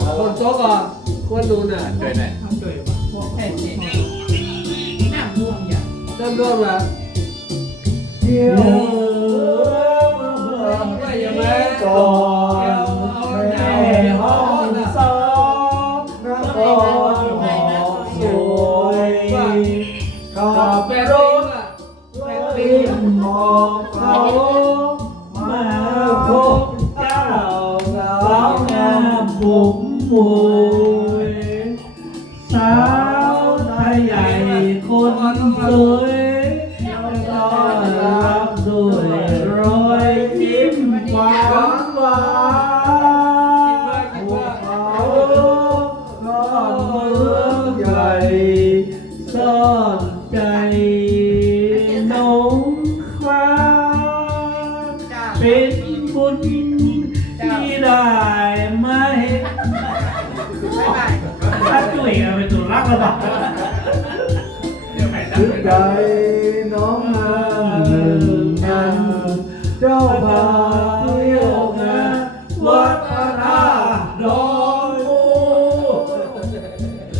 ว่าคนโต๊ะก็ควรดูน่ะด้วยหน่อยทำด้วยป่ะพวกแผ่นเนี่ยหน้าม่วงอย่างเริ่มร่วมแล้วเที่ยวไม่อย่ามาก่อน มบุยสาวไทยใหญ่คนสวยต้อนรับด้วยรอยยิ้มหวานหวานพวกเขาก็เมืองใหญ่ซ่อนใจน้องคราเป็นบุญที่ได้มาเห็น ถ้าจุ๋ยเป็นตัวรักระดับเดี๋ยวใจน้องงามหนึ่งนั้นเจ้าพาเที่ยวงานวัดพระธาตุดอยมู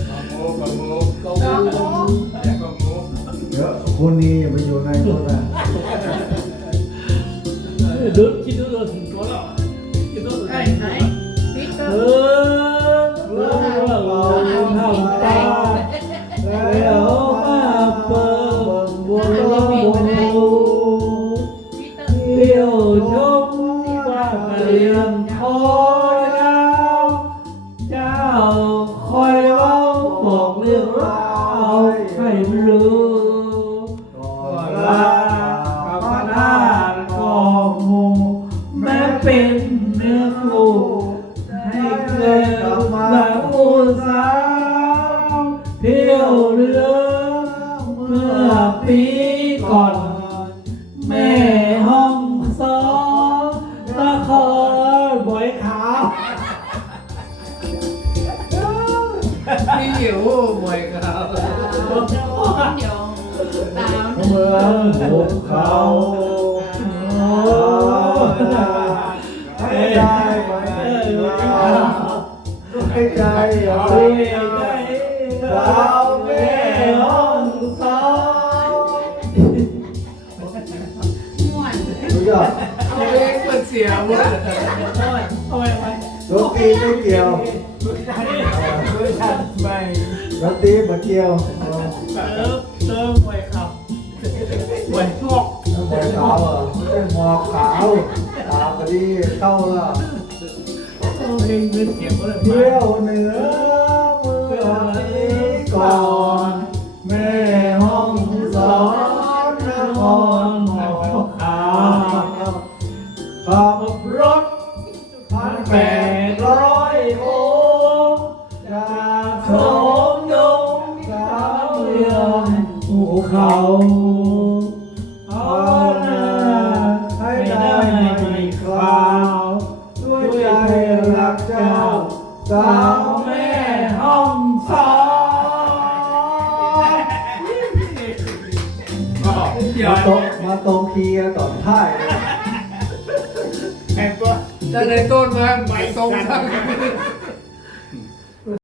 ของมูของมูกองดูอยากของหมูเดี๋ยวคนนี้ไปอยู่ในนู้นะดูคิดดูดูถึงตัวแล้วคิดดูถึงไหนไหนพิเตเออ ยวเรือเมื่อปีก่อน แม่ห้องสองตะคอยบอยขาวมีหิวมวยครับเดี๋ยวตามเมื่อหุบเขาให้ได้ไหมให้ใจให้ใจดาวแม่ห้ ดเสียงหมดเอาไปไปดนตรีไม่เกี่ยวไม่ดนตรีไม่เกี่ยวเติมเติมไว้ครับไว้ทอกน้ำแดงขาวอะไม่ใช่หมอกขาวตาพอดีเข้าละเพลงเป็นเสียงเที่ยวเหนือเมื่อนี้ก่อน ขับรถพันแปดร้อยโค้งจากโสมยงสามเรืองภูเขาเอาหน้าให้ได้ไม่คราวด้วยใจรักเจ้าสาวแม่ห้องสอนเดี๋ยวมาตรงมาตรงคีย์ต่อนท้าย จะในต้นมาไหมตรงทั้ง